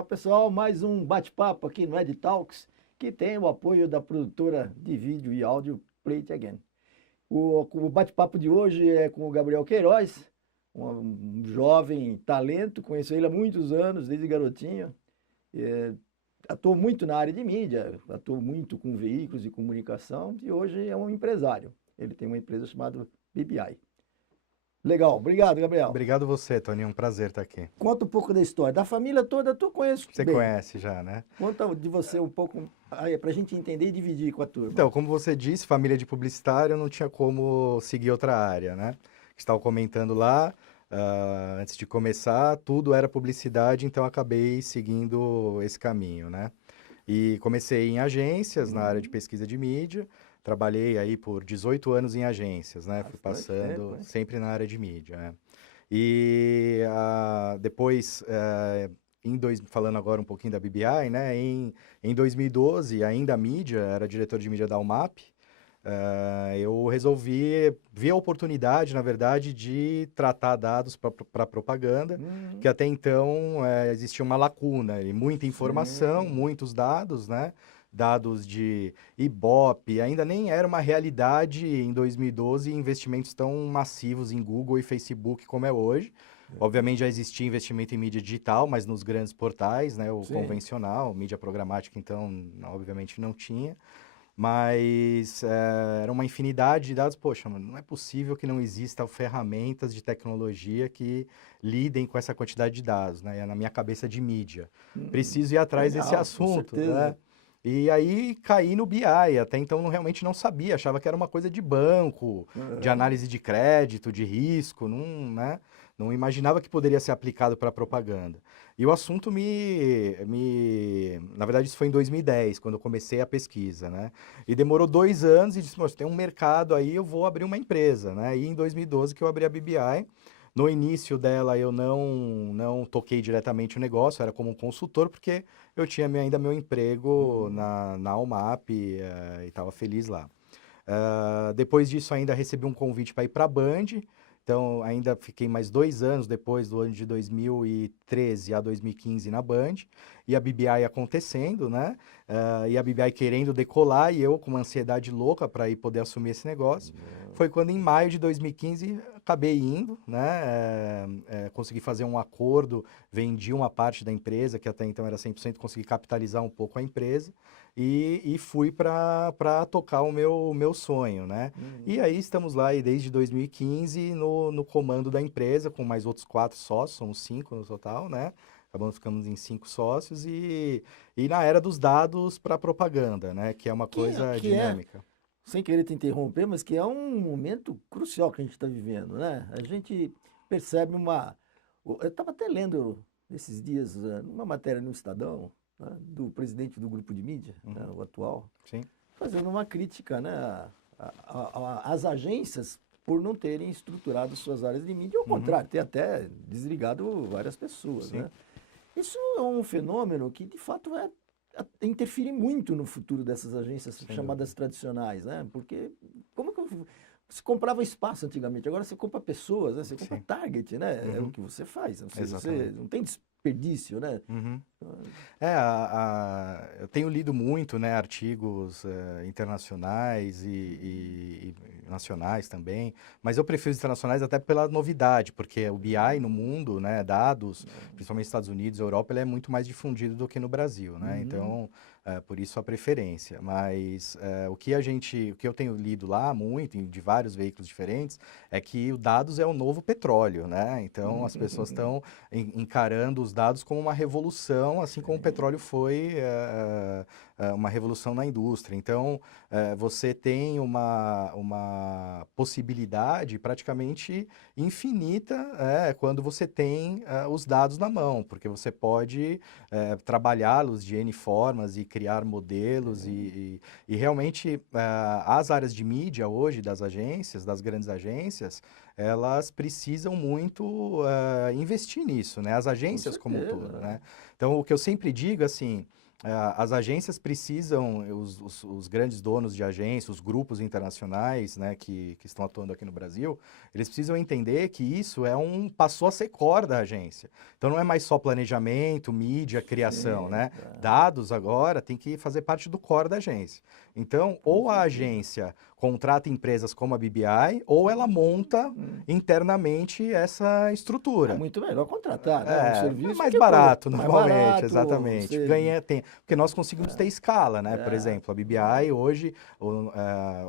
Olá, pessoal, mais um bate-papo aqui no Ed Talks, que tem o apoio da produtora de vídeo e áudio Play It Again. O bate-papo de hoje é com o Gabriel Queiroz, um jovem talento, conheço ele há muitos anos, desde garotinho. Atuou muito na área de mídia, atuou muito com veículos de comunicação e hoje é um empresário. Ele tem uma empresa chamada BBI. Legal, obrigado, Gabriel. Obrigado você, Tony, um prazer estar aqui. Conta um pouco da história. Da família toda, tu conhece Você bem. conhece já, né? Conta de você um pouco, para a gente entender e dividir com a turma. Então, como você disse, família de publicitário, não tinha como seguir outra área, né? Estava comentando lá, antes de começar, tudo era publicidade, então acabei seguindo esse caminho, né? E comecei em agências, na área de pesquisa de mídia, trabalhei aí por 18 anos em agências, né? Fui Bastante passando tempo, né? sempre na área de mídia, né? E depois, falando agora um pouquinho da BBI, né? Em 2012, ainda a mídia, era diretor de mídia da UMAP, eu resolvi ver a oportunidade, na verdade, de tratar dados para propaganda, que até então existia uma lacuna, e muita informação, Sim. muitos dados, né? Dados de Ibope, ainda nem era uma realidade em 2012 investimentos tão massivos em Google e Facebook como é hoje. Obviamente já existia investimento em mídia digital, mas nos grandes portais, né? O Sim. convencional, mídia programática, então, obviamente não tinha. Mas era uma infinidade de dados. Poxa, mano, não é possível que não existam ferramentas de tecnologia que lidem com essa quantidade de dados, né? É na minha cabeça de mídia. Preciso ir atrás desse Legal, com assunto, né? certeza. E aí caí no BI, até então realmente não sabia, achava que era uma coisa de banco, de análise de crédito, de risco, não, né? Não imaginava que poderia ser aplicado para propaganda. E o assunto Na verdade, isso foi em 2010, quando eu comecei a pesquisa, né? E demorou 2 anos e disse, moço, tem um mercado aí, eu vou abrir uma empresa, né? E em 2012 que eu abri a BBI. No início dela eu não toquei diretamente o negócio, era como um consultor, porque eu tinha ainda meu emprego na UMAP e estava feliz lá. Depois disso ainda recebi um convite para ir para a Band, então ainda fiquei mais 2 anos depois do ano de 2013 a 2015 na Band, e a BBI acontecendo, né? E a BBI querendo decolar e eu com uma ansiedade louca para ir poder assumir esse negócio. Foi quando em maio de 2015 acabei indo, né? Consegui fazer um acordo, vendi uma parte da empresa, que até então era 100%, consegui capitalizar um pouco a empresa e fui para tocar o meu sonho, né? E aí estamos lá aí desde 2015 no comando da empresa, com mais outros 4 sócios, somos 5 no total, né? Acabamos ficando em 5 sócios e na era dos dados para propaganda, né? Que é uma coisa Que é, dinâmica. sem querer te interromper, mas que é um momento crucial que a gente está vivendo, né? A gente percebe uma. Eu estava até lendo esses dias uma matéria no Estadão, né, do presidente do grupo de mídia, né, Uhum, o atual, sim. fazendo uma crítica, né, às agências por não terem estruturado suas áreas de mídia, ao Uhum, contrário, ter até desligado várias pessoas, sim, né? Isso é um fenômeno que, de fato, interfere muito no futuro dessas agências sem dúvida. chamadas tradicionais, né? Porque como que você comprava espaço antigamente, agora você compra pessoas, né? Você compra Sim. target, né? É o Uhum, que você faz. Ou seja, você exatamente. não tem desperdício, né? Uhum. Eu tenho lido muito, né, artigos internacionais e nacionais também, mas eu prefiro os internacionais até pela novidade, porque o BI no mundo, né, dados, principalmente nos Estados Unidos, Europa, ele é muito mais difundido do que no Brasil, né? Uhum. Então, por isso a preferência. Mas o que eu tenho lido lá muito, de vários veículos diferentes, é que o dados é o novo petróleo, né? Então, as pessoas estão encarando os dados como uma revolução, assim como o petróleo foi uma revolução na indústria. Então, você tem uma possibilidade praticamente infinita quando você tem os dados na mão, porque você pode trabalhá-los de N formas e criar modelos e realmente as áreas de mídia hoje das agências, das grandes agências, elas precisam muito investir nisso, né? As Com agências como um todo, certeza. né? Então, o que eu sempre digo, assim, as agências precisam, os grandes donos de agência, os grupos internacionais, né, que estão atuando aqui no Brasil, eles precisam entender que isso passou a ser core da agência. Então não é mais só planejamento, mídia, criação, Sim, né? tá. Dados agora tem que fazer parte do core da agência. Então, Com ou a certeza. agência contrata empresas como a BBI, ou ela monta Hum. internamente essa É estrutura. muito melhor contratar, né? Um É serviço mais que barato mais normalmente, barato, exatamente. você... Ganha tempo, porque nós conseguimos ter escala, né? Por É, exemplo, a BBI hoje,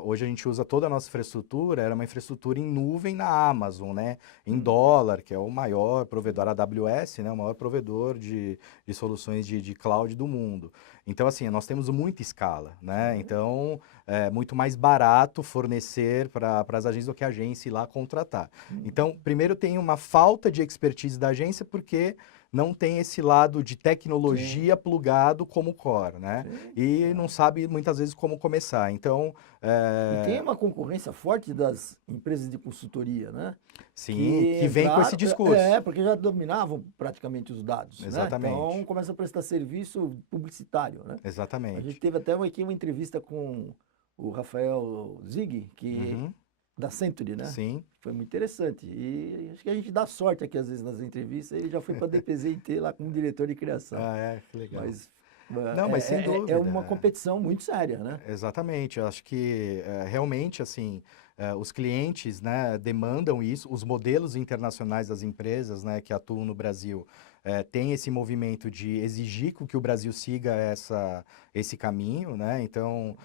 hoje a gente usa toda a nossa infraestrutura, era uma infraestrutura em nuvem na Amazon, né? Em dólar, que é o maior provedor, a AWS, né? O maior provedor de soluções de cloud do mundo. Então, assim, nós temos muita escala, né? Então, é muito mais barato fornecer para as agências do que a agência ir lá contratar. Então, primeiro tem uma falta de expertise da agência porque não tem esse lado de sim, tecnologia plugado como core, né? sim. E não sabe muitas vezes como começar. Então, E tem uma concorrência forte das empresas de consultoria, né? sim, Que que vem com esse entraram, discurso. porque já dominavam praticamente os dados, né? Então Exatamente, começa a prestar serviço publicitário, né? A gente exatamente. teve até aqui uma entrevista com o Rafael Zig, que Uhum, da Century, né? sim. Foi muito interessante. E acho que a gente dá sorte aqui às vezes nas entrevistas. Ele já foi para a DPZ-IT lá como diretor de criação. Ah, é, que legal. Mas Não, mas sem é dúvida. uma competição muito séria, né? Exatamente, eu acho que realmente assim os clientes, né, demandam isso, os modelos internacionais das empresas, né, que atuam no Brasil têm esse movimento de exigir que o Brasil siga esse caminho, né? Então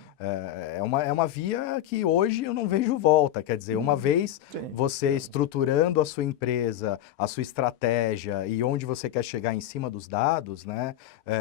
é uma via que hoje eu não vejo volta, quer dizer, uma vez Sim, você estruturando a sua empresa, a sua estratégia e onde você quer chegar em cima dos dados, né,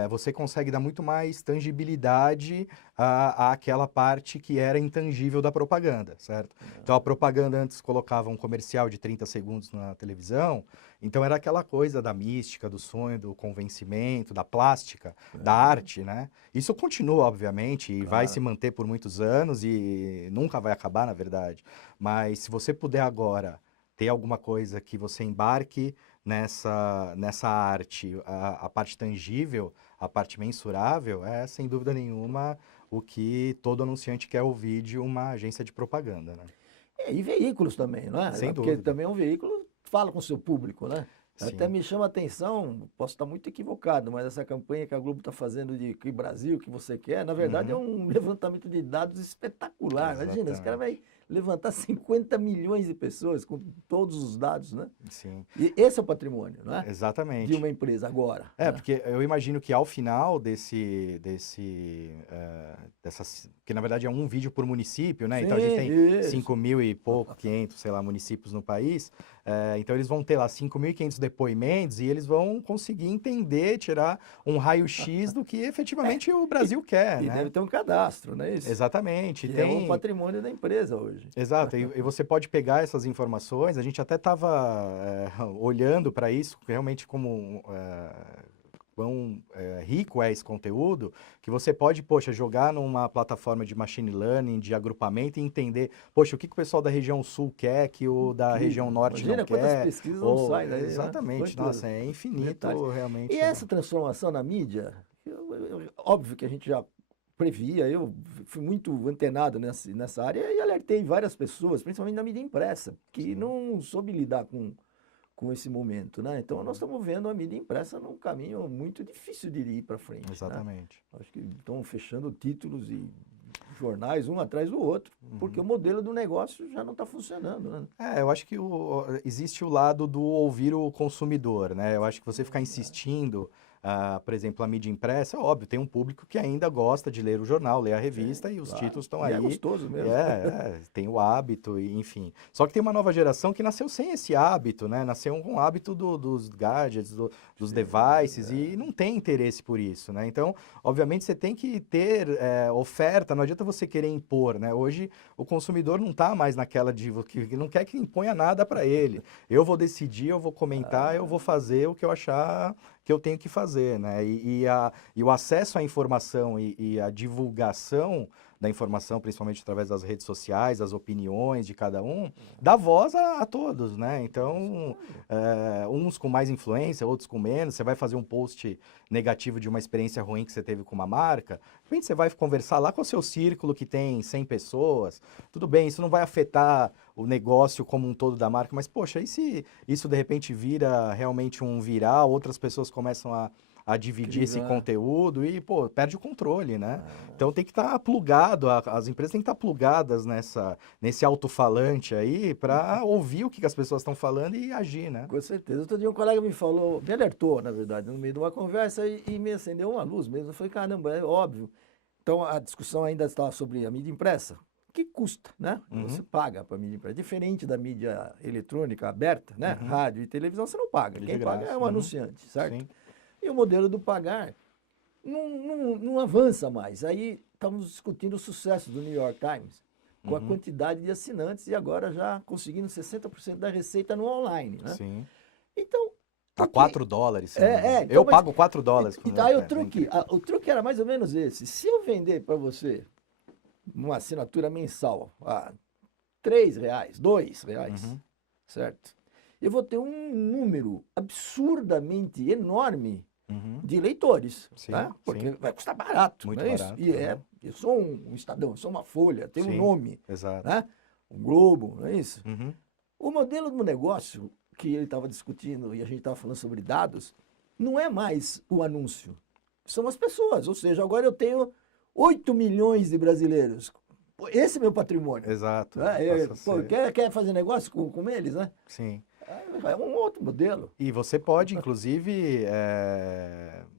você consegue dar muito mais tangibilidade àquela parte que era intangível da propaganda, certo? Então a propaganda antes colocava um comercial de 30 segundos na televisão, então era aquela coisa da mística, do sonho, do convencimento, da plástica, da arte, né? Isso continua, obviamente, e vai se claro. manter por muitos anos e nunca vai acabar, na verdade. Mas se você puder agora ter alguma coisa que você embarque nessa arte, a parte tangível, a parte mensurável, é sem dúvida nenhuma o que todo anunciante quer ouvir de uma agência de propaganda, né? E veículos também, não Sem é? Porque dúvida. também um veículo fala com o seu público, né? Até Sim. me chama a atenção, posso estar muito equivocado, mas essa campanha que a Globo está fazendo de que Brasil, que você quer, na verdade é Uhum. um levantamento de dados espetacular. Imagina, esse cara Exatamente. vai levantar 50 milhões de pessoas com todos os dados, né? Sim. E esse é o patrimônio, não é? De Exatamente. uma empresa agora, É, né? porque eu imagino que ao final que na verdade é um vídeo por município, né? Então a gente Sim, tem isso. 5 mil e pouco, 500, sei lá, municípios no país. Então eles vão ter lá 5.500 depoimentos e eles vão conseguir entender, tirar um raio-x do que efetivamente o E, Brasil quer, e né? deve ter um cadastro, não é isso? Exatamente. Que é o Tem, patrimônio da empresa hoje. exato, e você pode pegar essas informações, a gente até estava olhando para isso, realmente como quão rico é esse conteúdo, que você pode, poxa, jogar numa plataforma de machine learning, de agrupamento e entender, poxa, o que o pessoal da região sul quer que o da região Incrível. norte não Imagina quantas quer, pesquisas não ou saem daí, né? exatamente, Quantos nossa, é detalhes. infinito E realmente. essa transformação na mídia, óbvio que a gente já previa, eu fui muito antenado nessa área e alertei várias pessoas, principalmente na mídia impressa, que Sim, não soube lidar com esse momento, né? Então nós estamos vendo a mídia impressa num caminho muito difícil de ir para frente, né? exatamente. Acho que estão fechando títulos e jornais um atrás do outro, porque o Uhum. modelo do negócio já não está funcionando, né? Eu acho que existe o lado do ouvir o consumidor, né? Eu acho que você ficar É, insistindo, por exemplo, a mídia impressa, óbvio, tem um público que ainda gosta de ler o jornal, ler a sim, revista e os claro. títulos estão E é aí, gostoso e mesmo. tem o hábito, e, enfim. Só que tem uma nova geração que nasceu sem esse hábito, né? Nasceu com o hábito dos gadgets, dos Sim, devices, e é. não tem interesse por isso, né? Então, obviamente, você tem que ter oferta, não adianta você querer impor, né? Hoje, o consumidor não está mais naquela de que não quer que imponha nada para ele. Eu vou decidir, eu vou comentar, eu vou fazer o que eu achar que eu tenho que fazer, né? E o acesso à informação e a divulgação, da informação, principalmente através das redes sociais, das opiniões de cada um, dá voz a todos, né? Então, uns com mais influência, outros com menos. Você vai fazer um post negativo de uma experiência ruim que você teve com uma marca, de repente você vai conversar lá com o seu círculo que tem 100 pessoas, tudo bem, isso não vai afetar o negócio como um todo da marca, mas, poxa, e se isso de repente vira realmente um viral, outras pessoas começam a dividir esse conteúdo e, pô, perde o controle, né? Então tem que estar plugado, as empresas têm que estar plugadas nesse alto-falante aí para ouvir o que as pessoas estão falando e agir, né? Com certeza. Outro dia um colega me falou, me alertou, na verdade, no meio de uma conversa e me acendeu uma luz mesmo. Eu falei, caramba, é óbvio. Então a discussão ainda estava sobre a mídia impressa. Que custa, né? Você paga para a mídia impressa. Diferente da mídia eletrônica aberta, né? Rádio e televisão, você não paga. Quem paga é um anunciante, certo? Sim. E o modelo do pagar não avança mais. Aí estamos discutindo o sucesso do New York Times com a quantidade de assinantes e agora já conseguindo 60% da receita no online, né? Sim. Então... A $4. Então, eu pago $4. Então, aí o truque era mais ou menos esse. Se eu vender para você uma assinatura mensal a R$3, R$2, certo? Eu vou ter um número absurdamente enorme de leitores, sim, tá? Porque sim. vai custar barato, muito não é barato, isso? E eu sou um Estadão, eu sou uma Folha, tem um nome, exato. né? Um Globo, não é isso? Uhum. O modelo do negócio que ele estava discutindo e a gente estava falando sobre dados, não é mais o anúncio, são as pessoas. Ou seja, agora eu tenho 8 milhões de brasileiros. Esse é meu patrimônio. Exato. Quer fazer negócio com eles, né? Sim. É um outro modelo. E você pode, inclusive,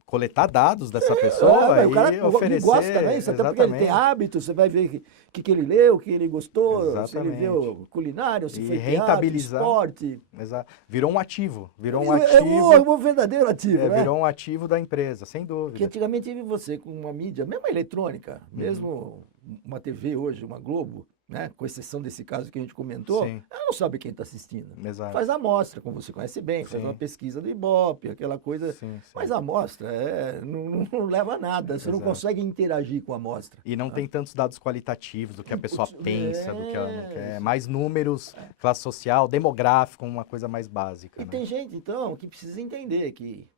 coletar dados dessa pessoa e o cara oferecer... gosta, não é isso? Até porque ele tem hábitos, você vai ver o que ele leu, o que ele gostou, Exatamente. se ele viu culinário, se e foi rentabilizar, teatro, esporte. Exato. Virou um ativo. É um verdadeiro ativo, né? Virou um ativo da empresa, sem dúvida. Porque antigamente você com uma mídia, mesmo eletrônica, mesmo uma TV hoje, uma Globo, né? Com exceção desse caso que a gente comentou, Sim. ela não sabe quem está assistindo. Exato. Faz a amostra, como você conhece bem, faz uma pesquisa do Ibope, aquela coisa. Sim. Mas a amostra não leva a nada, você não consegue interagir com a amostra. E não tem tantos dados qualitativos do que a pessoa pensa, do que ela não quer. Mais números, classe social, demográfico, uma coisa mais básica. E né? tem gente, então, que precisa entender que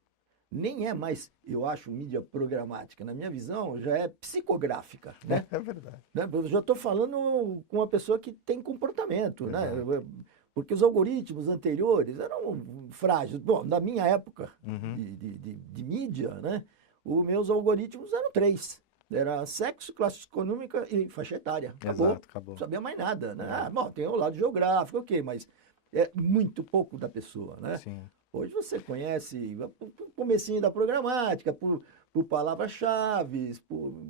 nem é mais, eu acho, mídia programática. Na minha visão, já é psicográfica, né? É verdade. Eu já estou falando com uma pessoa que tem comportamento, né? Porque os algoritmos anteriores eram frágeis. Bom, na minha época de mídia, né? Os meus algoritmos eram 3. Era sexo, classe econômica e faixa etária. Acabou. Acabou. Não sabia mais nada, né? Bom, tem o lado geográfico, ok, mas é muito pouco da pessoa, né? Sim. Hoje você conhece o comecinho da programática, por palavras-chave,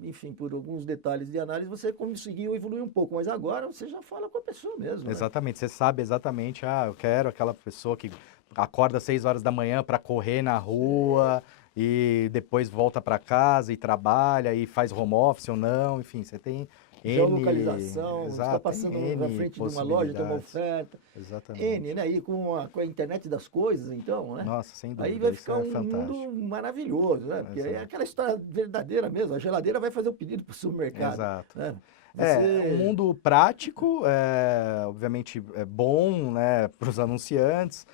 enfim, por alguns detalhes de análise, você conseguiu evoluir um pouco, mas agora você já fala com a pessoa mesmo. Exatamente, né? Você sabe exatamente, eu quero aquela pessoa que acorda às 6 horas da manhã para correr na rua e depois volta para casa e trabalha e faz home office ou não, enfim, você tem... Geolocalização, você está passando na frente de uma loja, tem uma oferta. Exatamente. N, né? E com a internet das coisas, então, né? Nossa, sem dúvida. Aí vai ficar um mundo maravilhoso, né? Porque é aquela história verdadeira mesmo. A geladeira vai fazer o pedido para o supermercado. Exato. Né? Um mundo prático, obviamente é bom, né, para os anunciantes,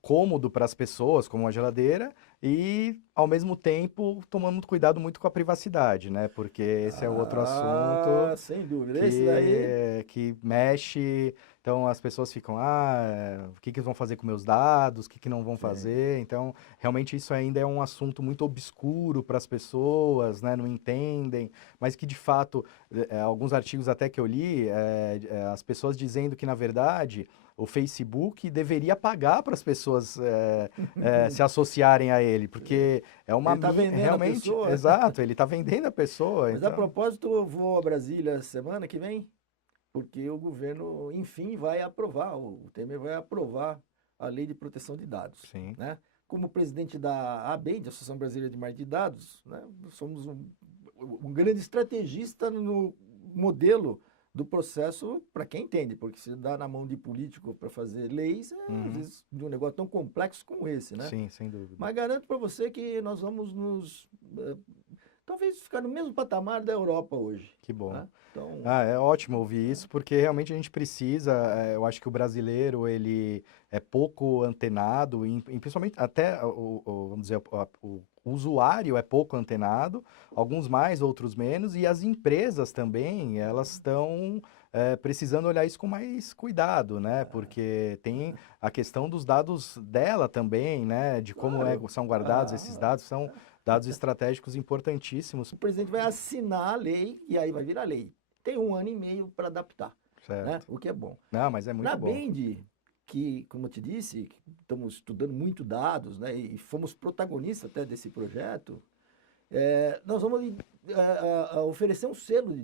cômodo para as pessoas, como uma geladeira, e, ao mesmo tempo, tomando cuidado muito com a privacidade, né? Porque esse é outro assunto sem dúvida. Esse daí... que mexe... Então, as pessoas ficam, o que vão fazer com meus dados, o que não vão fazer? Então, realmente, isso ainda é um assunto muito obscuro para as pessoas, né? Não entendem, mas que, de fato, alguns artigos até que eu li, as pessoas dizendo que, na verdade... O Facebook deveria pagar para as pessoas se associarem a ele, porque é uma ele tá vendendo realmente, a pessoa. Exato, ele está vendendo a pessoa. Mas a propósito, eu vou a Brasília semana que vem, porque o governo, enfim, vai aprovar, o Temer vai aprovar a Lei de Proteção de Dados. Sim. Né? Como presidente da ABEM, da Associação Brasileira de Marketing de Dados, né? Somos um grande estrategista no modelo do processo para quem entende, porque se dá na mão de político para fazer leis, às vezes de um negócio tão complexo como esse, né? Sim, sem dúvida. Mas garanto para você que nós vamos nos... Então talvez ficar no mesmo patamar da Europa hoje. Que bom. Né? Então, É ótimo ouvir isso, porque realmente a gente precisa, eu acho que o brasileiro, ele é pouco antenado, principalmente até, vamos dizer, o usuário é pouco antenado, alguns mais, outros menos, e as empresas também, elas estão precisando olhar isso com mais cuidado, né? Porque tem a questão dos dados dela também, né? De como claro, são guardados esses dados, são dados estratégicos importantíssimos, o presidente vai assinar a lei e aí vai virar lei. Tem 1 ano e meio para adaptar, né? certo? O que é bom. Não, mas é Na muito bom. Bend, que, como eu te disse, estamos estudando muito dados, né? E fomos protagonistas até desse projeto. Nós vamos oferecer um selo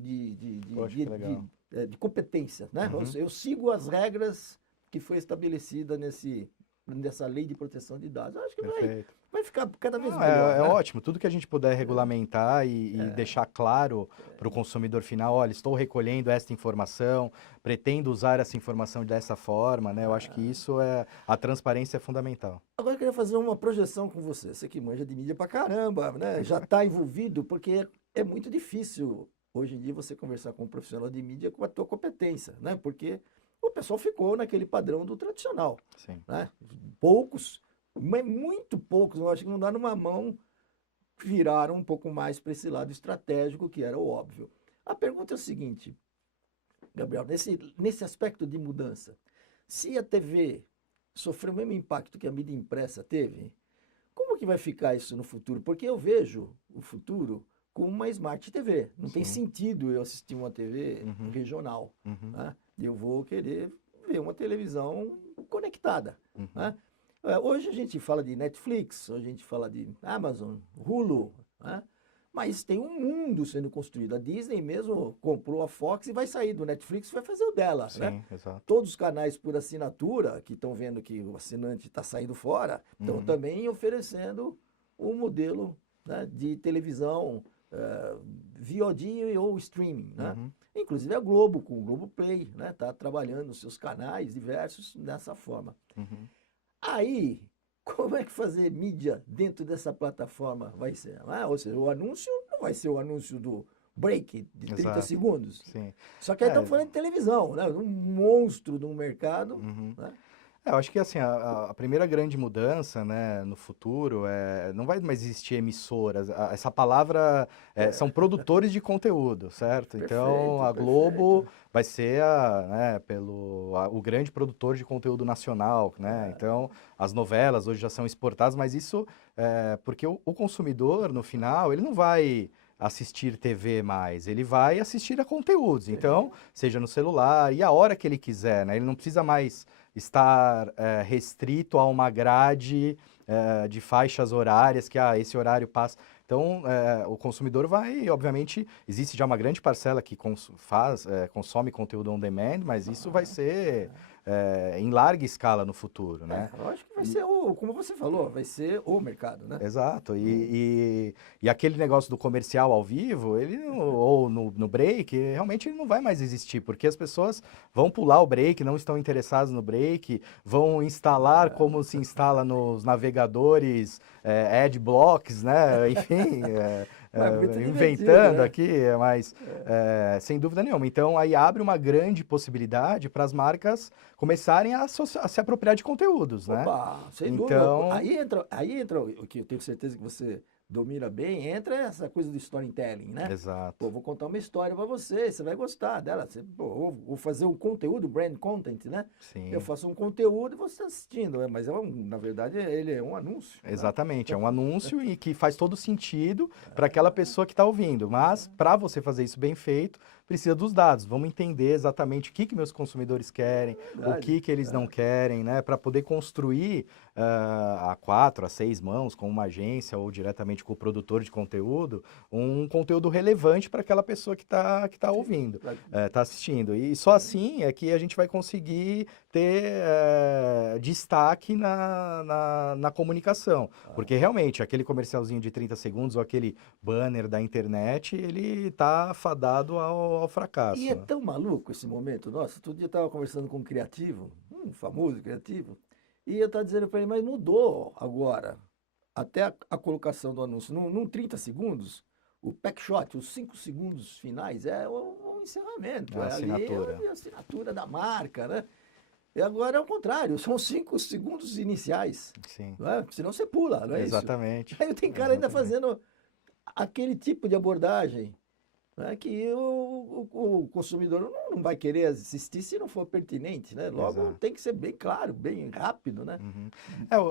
Poxa, que legal. de competência, né? Uhum. Eu sigo as regras que foi estabelecida nessa lei de proteção de dados. Eu acho que Perfeito. vai ficar cada vez Não, melhor, é né? ótimo. Tudo que a gente puder regulamentar e deixar claro para o consumidor final, olha, estou recolhendo esta informação, pretendo usar essa informação dessa forma, né? Eu acho que isso a transparência é fundamental. Agora eu queria fazer uma projeção com você. Você que manja de mídia pra caramba, né? Já está envolvido, porque é muito difícil hoje em dia você conversar com um profissional de mídia com a tua competência, né? Porque o pessoal ficou naquele padrão do tradicional, Sim. né? Poucos, mas muito poucos, eu acho que não dá numa mão, viraram um pouco mais para esse lado estratégico, que era o óbvio. A pergunta é o seguinte, Gabriel, nesse aspecto de mudança, se a TV sofreu o mesmo impacto que a mídia impressa teve, como que vai ficar isso no futuro? Porque eu vejo o futuro com uma Smart TV. Não tem Sim. sentido eu assistir uma TV Uhum. regional. Uhum. Né? Eu vou querer ver uma televisão conectada. Uhum. Né? Hoje a gente fala de Netflix, hoje a gente fala de Amazon, Hulu, né? Mas tem um mundo sendo construído. A Disney mesmo comprou a Fox e vai sair do Netflix e vai fazer o dela, né? Sim, exato. Todos os canais por assinatura, que estão vendo que o assinante está saindo fora, estão Uhum. também oferecendo um modelo, né, de televisão VOD ou streaming, né? Uhum. Inclusive a Globo, com o Globoplay, né, está trabalhando os seus canais diversos dessa forma. Uhum. Aí, como é que fazer mídia dentro dessa plataforma vai ser? Ou seja, o anúncio não vai ser o anúncio do break de 30 Exato. segundos. Sim. Só que aí estamos falando de televisão, né? Um monstro de um mercado. Uhum. Né? Eu acho que assim, a primeira grande mudança, né, no futuro não vai mais existir emissoras. Essa palavra são produtores de conteúdo, certo? Então, a Globo vai ser o grande produtor de conteúdo nacional, né? Então, as novelas hoje já são exportadas, mas isso porque o consumidor, no final, ele não vai assistir TV mais, ele vai assistir a conteúdos. Então, seja no celular e a hora que ele quiser, né? Ele não precisa mais estar restrito a uma grade de faixas horárias, que esse horário passa. Então, o consumidor vai, obviamente, existe já uma grande parcela que consome conteúdo on demand, mas isso vai ser em larga escala no futuro, né? Eu acho que vai ser como você falou, vai ser o mercado, né? Exato, e aquele negócio do comercial ao vivo, ou no break, realmente ele não vai mais existir, porque as pessoas vão pular o break, não estão interessadas no break, vão instalar como se instala nos navegadores, ad blocks, né? Enfim, muito inventando divertido, né? aqui, mas sem dúvida nenhuma. Então aí abre uma grande possibilidade para as marcas começarem a se apropriar de conteúdos, né? Opa, sem dúvida. Então, Aí entra o que eu tenho certeza que você domina bem, entra essa coisa do storytelling, né? exato. Pô, vou contar uma história para você vai gostar dela. Vou fazer um conteúdo, brand content, né? Sim. Eu faço um conteúdo e você está assistindo, mas na verdade ele é um anúncio. Exatamente, é um anúncio e que faz todo sentido para aquela pessoa que está ouvindo. Mas para você fazer isso bem feito, precisa dos dados. Vamos entender exatamente o que meus consumidores querem, o que eles não querem, né? Para poder construir a 4, a 6 mãos com uma agência ou diretamente com o produtor de conteúdo, um conteúdo relevante para aquela pessoa que tá ouvindo, está assistindo. E só assim é que a gente vai conseguir ter destaque na comunicação. Porque realmente aquele comercialzinho de 30 segundos ou aquele banner da internet, ele tá fadado ao fracasso. E é tão maluco esse momento. Nossa, todo dia eu estava conversando com um criativo, um famoso criativo, e eu estava dizendo para ele, mas mudou agora. Até a colocação do anúncio. Num 30 segundos, o pack shot, os 5 segundos finais, é o encerramento. É a Ali assinatura. a assinatura da marca, né? E agora é o contrário, são 5 segundos iniciais. Sim. Não é? Senão você pula, não é isso? Exatamente. Aí tem cara ainda Exatamente. fazendo aquele tipo de abordagem, né, que o consumidor não vai querer assistir se não for pertinente, né? Logo Exato. tem que ser bem claro, bem rápido, né? Uhum.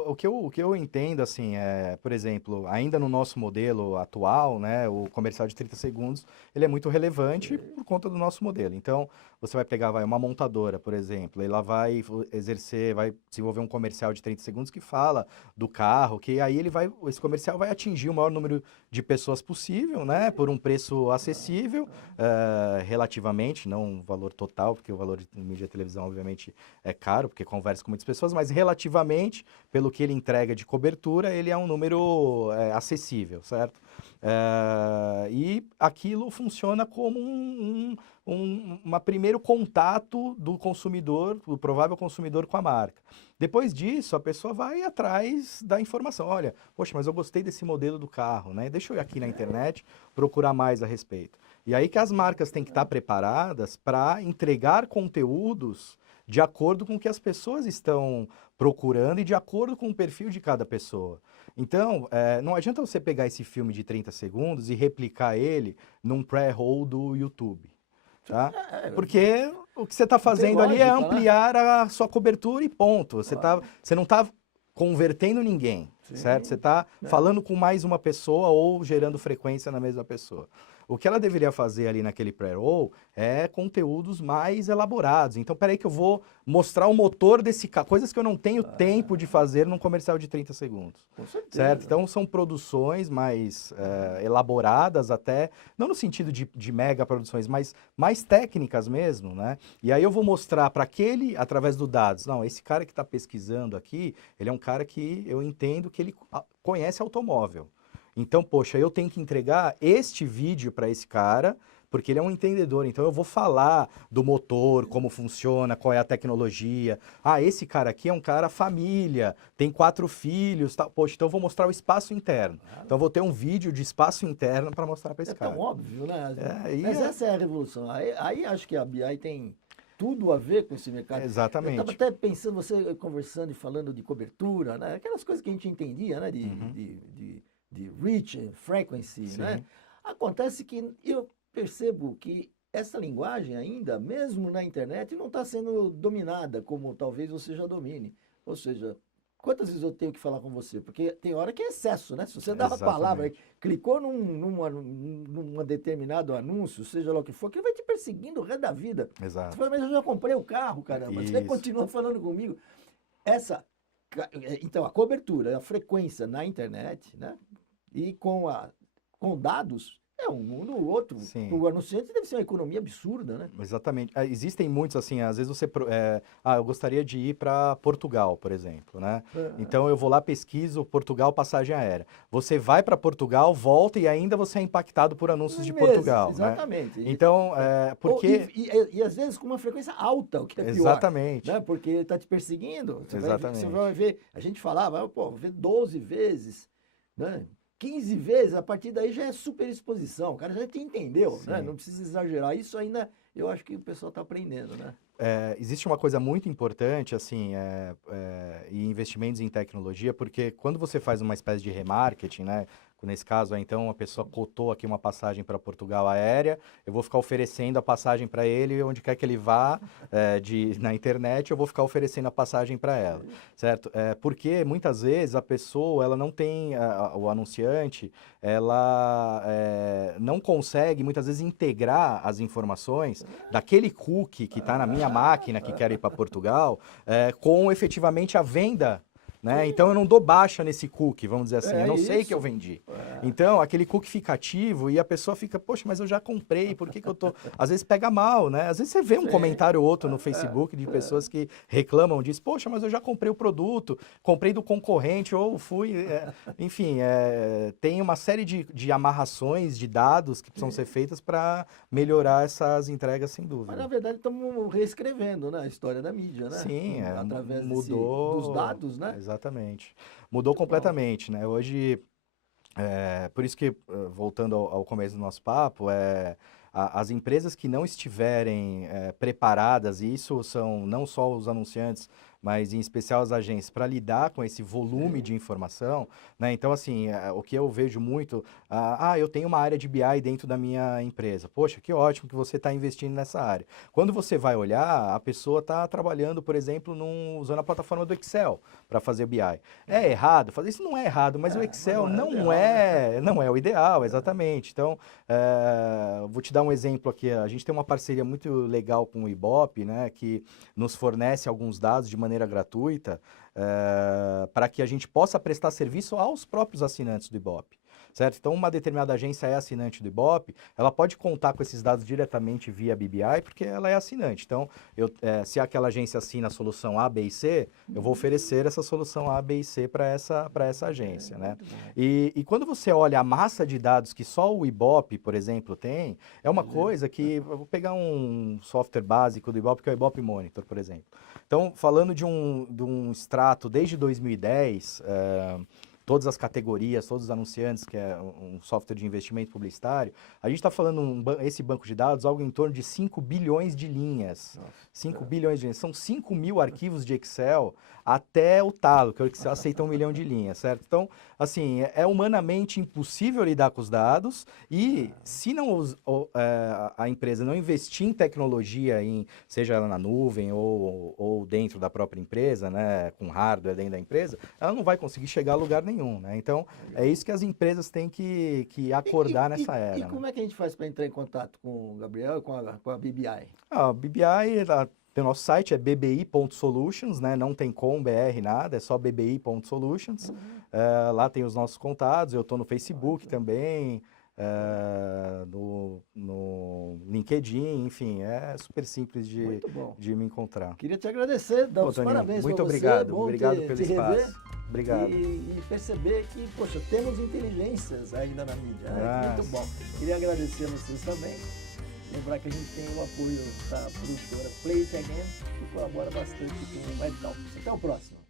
O que eu entendo, assim, por exemplo, ainda no nosso modelo atual, né, o comercial de 30 segundos, ele é muito relevante por conta do nosso modelo. Então, você vai pegar, uma montadora, por exemplo, ela vai vai desenvolver um comercial de 30 segundos que fala do carro, que aí esse comercial vai atingir o maior número de pessoas possível, né, por um preço acessível, relativamente, não um valor total, porque o valor de mídia e televisão, obviamente, é caro, porque conversa com muitas pessoas, mas relativamente, pelo que ele entrega de cobertura, ele é um número acessível, certo? E aquilo funciona como primeiro contato do consumidor, do provável consumidor com a marca. Depois disso, a pessoa vai atrás da informação. Olha, poxa, mas eu gostei desse modelo do carro, né? Deixa eu ir aqui na internet procurar mais a respeito. E aí que as marcas têm que estar preparadas para entregar conteúdos de acordo com o que as pessoas estão procurando e de acordo com o perfil de cada pessoa. Então, não adianta você pegar esse filme de 30 segundos e replicar ele num pré-roll do YouTube, tá? Porque o que você está Não tem fazendo ali é lógica, né? ampliar a sua cobertura e ponto. Claro. Você não está convertendo ninguém, certo? Você Sim. está É. falando com mais uma pessoa ou gerando frequência na mesma pessoa. O que ela deveria fazer ali naquele pré-roll é conteúdos mais elaborados. Então, peraí que eu vou mostrar o motor desse carro, coisas que eu não tenho tempo de fazer num comercial de 30 segundos. Com Certo? certeza. Então, são produções mais elaboradas até, não no sentido de mega produções, mas mais técnicas mesmo, né? E aí eu vou mostrar para aquele, através do dados, não, esse cara que está pesquisando aqui, ele é um cara que eu entendo que ele conhece automóvel. Então, poxa, eu tenho que entregar este vídeo para esse cara, porque ele é um entendedor. Então, eu vou falar do motor, como funciona, qual é a tecnologia. Ah, esse cara aqui é um cara família, tem 4 filhos, tal. Poxa, então eu vou mostrar o espaço interno. Então, eu vou ter um vídeo de espaço interno para mostrar para É esse tão cara. óbvio, né? Aí Mas essa é a revolução. Aí acho que a BI tem tudo a ver com esse mercado. Eu estava exatamente. até pensando, você conversando e falando de cobertura, né? Aquelas coisas que a gente entendia, né? Uhum, De reach, frequency, né? sim, Acontece que eu percebo que essa linguagem ainda, mesmo na internet, não está sendo dominada como talvez você já domine. Ou seja, quantas vezes eu tenho que falar com você? Porque tem hora que é excesso, né? Se você dá uma palavra, exatamente. clicou num determinado anúncio, seja lá o que for, que ele vai te perseguindo o resto da vida. Você Exato. fala, mas eu já comprei o carro, caramba. Você Isso. continua falando comigo. Essa, então, a cobertura, a frequência na internet, né? E com dados, é um mundo ou outro. Para Sim. o anunciante deve ser uma economia absurda, né? Exatamente. Existem muitos, assim, às vezes você. Eu gostaria de ir para Portugal, por exemplo, né? É, Então eu vou lá, pesquiso Portugal, passagem aérea. Você vai para Portugal, volta e ainda você é impactado por anúncios de meses, Portugal, né? exatamente. Então, porque. E às vezes com uma frequência alta, o que é pior, Exatamente. né? Porque ele está te perseguindo. Você Exatamente. vai ver, a gente falava, pô, vê 12 vezes, né? 15 vezes, a partir daí já é super exposição. O cara já te entendeu, né? Sim. Não precisa exagerar. Isso ainda eu acho que o pessoal está aprendendo, né? Existe uma coisa muito importante, assim, em investimentos em tecnologia, porque quando você faz uma espécie de remarketing, né? Nesse caso, então, a pessoa cotou aqui uma passagem para Portugal aérea, eu vou ficar oferecendo a passagem para ele, onde quer que ele vá, na internet, eu vou ficar oferecendo a passagem para ela, certo? Porque muitas vezes a pessoa, ela não tem, o anunciante, ela não consegue, muitas vezes, integrar as informações daquele cookie que está na minha máquina que quero ir para Portugal, com efetivamente a venda, né? Então eu não dou baixa nesse cookie, vamos dizer assim, eu É não sei que eu isso. vendi. Então aquele cookie fica ativo e a pessoa fica, poxa, mas eu já comprei, por que que eu tô. Às vezes pega mal, né? Às vezes você vê um Sim. comentário ou outro no Facebook de pessoas que reclamam disso, poxa, mas eu já comprei o produto, comprei do concorrente, ou fui. Enfim, tem uma série de amarrações de dados que precisam ser feitas para melhorar essas entregas, sem Mas na dúvida. verdade estamos reescrevendo, né, a história da mídia, né? Sim, Através dos mudou. dados, né? Exatamente. Mudou Muito bom. completamente, né? Hoje Por isso que, voltando ao começo do nosso papo, as empresas que não estiverem preparadas, e isso são não só os anunciantes, mas em especial as agências, para lidar com esse volume de informação, né? Então, assim, o que eu vejo muito, eu tenho uma área de BI dentro da minha empresa. Poxa, que ótimo que você está investindo nessa área. Quando você vai olhar, a pessoa está trabalhando, por exemplo, usando a plataforma do Excel para fazer BI. É errado? Fazer isso não é errado, mas o Excel não é o ideal, exatamente. Então, vou te dar um exemplo aqui. A gente tem uma parceria muito legal com o Ibope, né, que nos fornece alguns dados de maneira gratuita para que a gente possa prestar serviço aos próprios assinantes do Ibope. Certo? Então, uma determinada agência é assinante do Ibope, ela pode contar com esses dados diretamente via BBI, porque ela é assinante. Então, se aquela agência assina a solução A, B e C, eu vou oferecer essa solução A, B e C para essa agência, né? E quando você olha a massa de dados que só o Ibope, por exemplo, tem, é uma coisa que... Eu vou pegar um software básico do Ibope, que é o Ibope Monitor, por exemplo. Então, falando de um extrato desde 2010... todas as categorias, todos os anunciantes, que é um software de investimento publicitário, a gente está falando, esse banco de dados, algo em torno de 5 bilhões de linhas. Nossa, 5 bilhões de linhas. São 5 mil arquivos de Excel até o talo, que o Excel aceita 1 milhão de linhas, certo? Então, assim, é humanamente impossível lidar com os dados e se não a empresa não investir em tecnologia, seja ela na nuvem ou dentro da própria empresa, né, com hardware dentro da empresa, ela não vai conseguir chegar a lugar nenhum, né? Então, é isso que as empresas têm que acordar nessa era. E como é que a gente faz para entrar em contato com o Gabriel e com a BBI? A BBI, o nosso site é bbi.solutions, né? Não tem .com.br nada, é só bbi.solutions. Lá tem os nossos contatos, eu estou no Facebook também, no LinkedIn, enfim, é super simples de me encontrar. Queria te agradecer, dar os parabéns para você. Muito obrigado, obrigado pelo espaço. Obrigado. E perceber que, poxa, temos inteligências ainda na mídia. Muito bom. Queria agradecer a vocês também. Lembrar que a gente tem o apoio da produtora Play It Again, que colabora bastante com o EdTalks. Até o próximo.